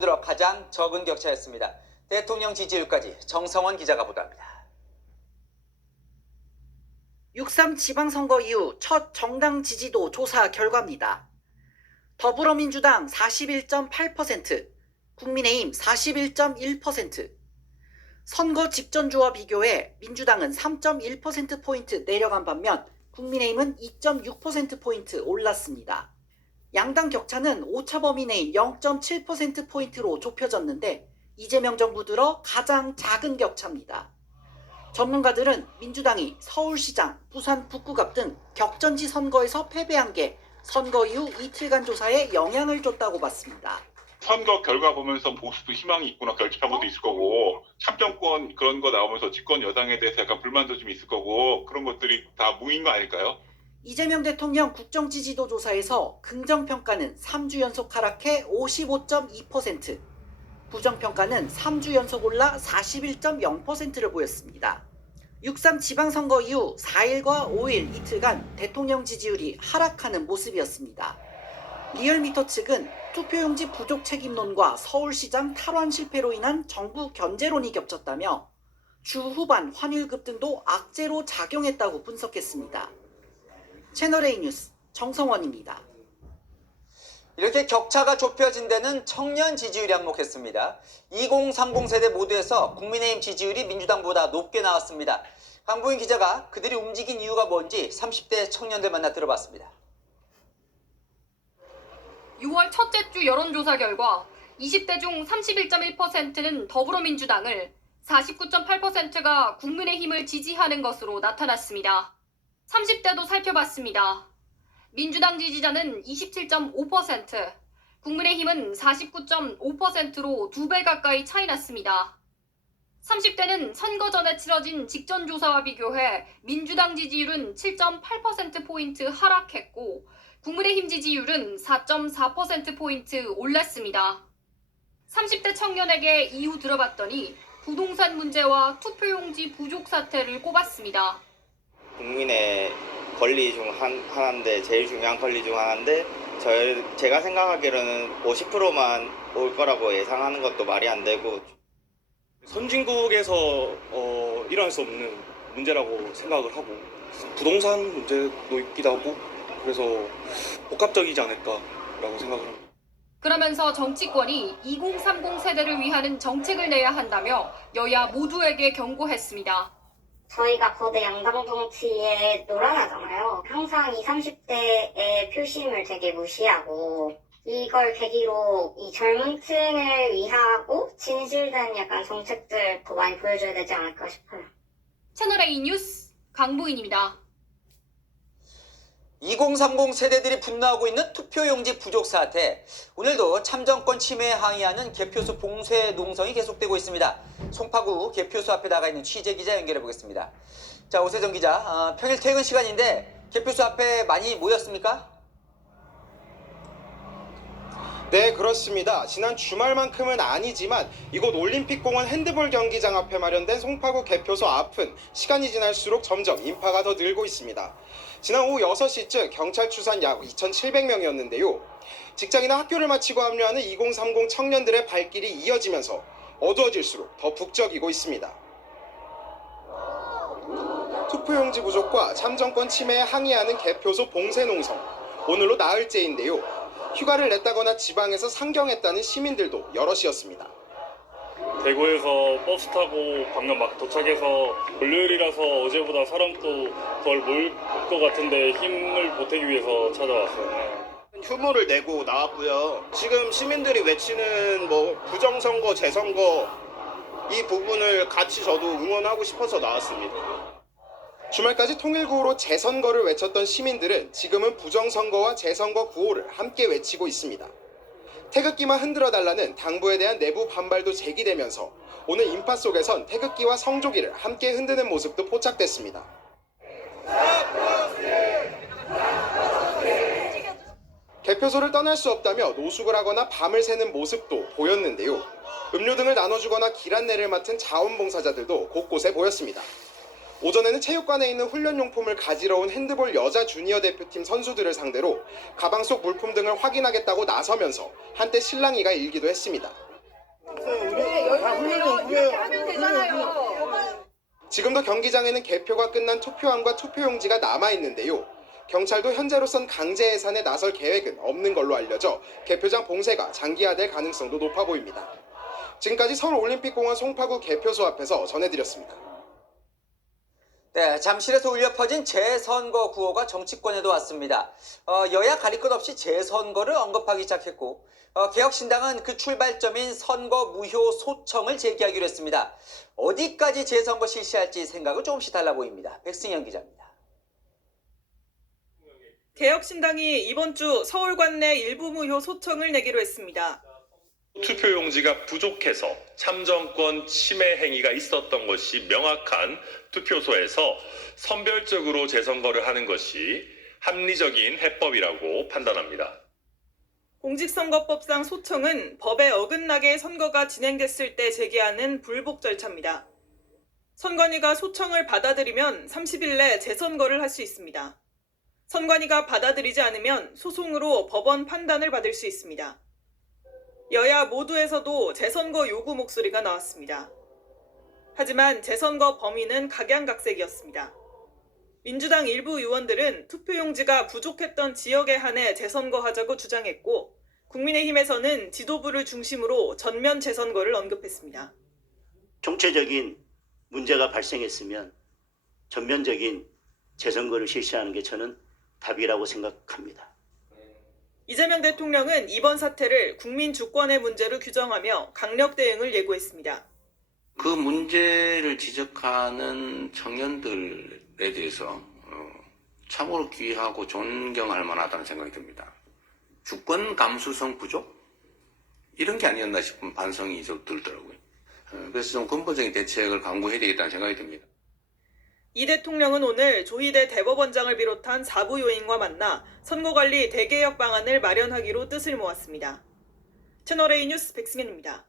들어 가장 적은 격차였습니다. 대통령 지지율까지 정성원 기자가 보도합니다. 6.3 지방선거 이후 첫 정당 지지도 조사 결과입니다. 더불어민주당 41.8%, 국민의힘 41.1%. 선거 직전주와 비교해 민주당은 3.1%포인트 내려간 반면 국민의힘은 2.6%포인트 올랐습니다. 양당 격차는 오차 범위 내인 0.7%포인트로 좁혀졌는데 이재명 정부 들어 가장 작은 격차입니다. 전문가들은 민주당이 서울시장, 부산 북구갑 등 격전지 선거에서 패배한 게 선거 이후 이틀간 조사에 영향을 줬다고 봤습니다. 선거 결과 보면서 보수도 희망이 있구나, 결집한 것도 있을 거고, 참정권 그런 거 나오면서 집권 여당에 대해서 약간 불만도 좀 있을 거고, 그런 것들이 다 모인 거 아닐까요? 이재명 대통령 국정 지지도 조사에서 긍정평가는 3주 연속 하락해 55.2%, 부정평가는 3주 연속 올라 41.0%를 보였습니다. 6.3 지방선거 이후 4일과 5일 이틀간 대통령 지지율이 하락하는 모습이었습니다. 리얼미터 측은 투표용지 부족 책임론과 서울시장 탈환 실패로 인한 정부 견제론이 겹쳤다며 주 후반 환율 급등도 악재로 작용했다고 분석했습니다. 채널A 뉴스 정성원입니다. 이렇게 격차가 좁혀진 데는 청년 지지율이 한몫했습니다. 2030 세대 모두에서 국민의힘 지지율이 민주당보다 높게 나왔습니다. 강보인 기자가 그들이 움직인 이유가 뭔지 30대 청년들 만나 들어봤습니다. 6월 첫째 주 여론조사 결과 20대 중 31.1%는 더불어민주당을, 49.8%가 국민의힘을 지지하는 것으로 나타났습니다. 30대도 살펴봤습니다. 민주당 지지자는 27.5%, 국민의힘은 49.5%로 2배 가까이 차이 났습니다. 30대는 선거 전에 치러진 직전조사와 비교해 민주당 지지율은 7.8%포인트 하락했고 국민의힘 지지율은 4.4%포인트 올랐습니다. 30대 청년에게 이유 들어봤더니 부동산 문제와 투표용지 부족 사태를 꼽았습니다. 국민의 권리 중 하나인데, 제일 중요한 권리 중 하나인데 제가 생각하기로는 50%만 올 거라고 예상하는 것도 말이 안 되고, 선진국에서 일어날 수 없는 문제라고 생각을 하고, 부동산 문제도 있기도 하고, 그래서 복합적이지 않을까라고 생각을 합니다. 그러면서 정치권이 2030 세대를 위한 정책을 내야 한다며 여야 모두에게 경고했습니다. 저희가 거대 양당 정치에 놀아나잖아요. 항상 20, 30대의 표심을 되게 무시하고, 이걸 계기로 이 젊은 층을 위하고 진실된 약간 정책들 더 많이 보여줘야 되지 않을까 싶어요. 채널A 뉴스 강보인입니다. 2030 세대들이 분노하고 있는 투표용지 부족 사태. 오늘도 참정권 침해에 항의하는 개표소 봉쇄 농성이 계속되고 있습니다. 송파구 개표소 앞에 나가 있는 취재기자 연결해 보겠습니다. 자, 오세정 기자, 평일 퇴근 시간인데 개표소 앞에 많이 모였습니까? 네, 그렇습니다. 지난 주말만큼은 아니지만 이곳 올림픽공원 핸드볼 경기장 앞에 마련된 송파구 개표소 앞은 시간이 지날수록 점점 인파가 더 늘고 있습니다. 지난 오후 6시쯤 경찰 추산 약 2,700명이었는데요. 직장이나 학교를 마치고 합류하는 2030 청년들의 발길이 이어지면서 어두워질수록 더 북적이고 있습니다. 투표용지 부족과 참정권 침해에 항의하는 개표소 봉쇄 농성. 오늘로 나흘째인데요. 휴가를 냈다거나 지방에서 상경했다는 시민들도 여럿이었습니다. 대구에서 버스 타고 방금 막 도착해서 월요일이라서 어제보다 사람도 덜 모일 것 같은데 힘을 보태기 위해서 찾아왔어요. 휴무를 내고 나왔고요. 지금 시민들이 외치는 부정선거, 재선거 이 부분을 같이 저도 응원하고 싶어서 나왔습니다. 주말까지 통일구호로 재선거를 외쳤던 시민들은 지금은 부정선거와 재선거 구호를 함께 외치고 있습니다. 태극기만 흔들어달라는 당부에 대한 내부 반발도 제기되면서 오늘 인파 속에선 태극기와 성조기를 함께 흔드는 모습도 포착됐습니다. 개표소를 떠날 수 없다며 노숙을 하거나 밤을 새는 모습도 보였는데요. 음료 등을 나눠주거나 길 안내를 맡은 자원봉사자들도 곳곳에 보였습니다. 오전에는 체육관에 있는 훈련용품을 가지러 온 핸드볼 여자 주니어 대표팀 선수들을 상대로 가방 속 물품 등을 확인하겠다고 나서면서 한때 실랑이가 일기도 했습니다. 지금도 경기장에는 개표가 끝난 투표함과 투표용지가 남아있는데요. 경찰도 현재로선 강제 해산에 나설 계획은 없는 걸로 알려져 개표장 봉쇄가 장기화될 가능성도 높아 보입니다. 지금까지 서울올림픽공원 송파구 개표소 앞에서 전해드렸습니다. 네, 잠실에서 울려 퍼진 재선거 구호가 정치권에도 왔습니다. 여야 가릴 것 없이 재선거를 언급하기 시작했고 개혁신당은 그 출발점인 선거 무효 소청을 제기하기로 했습니다. 어디까지 재선거 실시할지 생각은 조금씩 달라 보입니다. 백승현 기자입니다. 개혁신당이 이번 주 서울 관내 일부 무효 소청을 내기로 했습니다. 투표용지가 부족해서 참정권 침해 행위가 있었던 것이 명확한 투표소에서 선별적으로 재선거를 하는 것이 합리적인 해법이라고 판단합니다. 공직선거법상 소청은 법에 어긋나게 선거가 진행됐을 때 제기하는 불복 절차입니다. 선관위가 소청을 받아들이면 30일 내 재선거를 할 수 있습니다. 선관위가 받아들이지 않으면 소송으로 법원 판단을 받을 수 있습니다. 여야 모두에서도 재선거 요구 목소리가 나왔습니다. 하지만 재선거 범위는 각양각색이었습니다. 민주당 일부 의원들은 투표용지가 부족했던 지역에 한해 재선거하자고 주장했고, 국민의힘에서는 지도부를 중심으로 전면 재선거를 언급했습니다. 총체적인 문제가 발생했으면 전면적인 재선거를 실시하는 게 저는 답이라고 생각합니다. 이재명 대통령은 이번 사태를 국민 주권의 문제로 규정하며 강력 대응을 예고했습니다. 그 문제를 지적하는 청년들에 대해서 참으로 귀하고 존경할 만하다는 생각이 듭니다. 주권 감수성 부족? 이런 게 아니었나 싶은 반성이 들더라고요. 그래서 좀 근본적인 대책을 강구해야 되겠다는 생각이 듭니다. 이 대통령은 오늘 조희대 대법원장을 비롯한 4부 요인과 만나 선거관리 대개혁 방안을 마련하기로 뜻을 모았습니다. 채널A 뉴스 백승현입니다.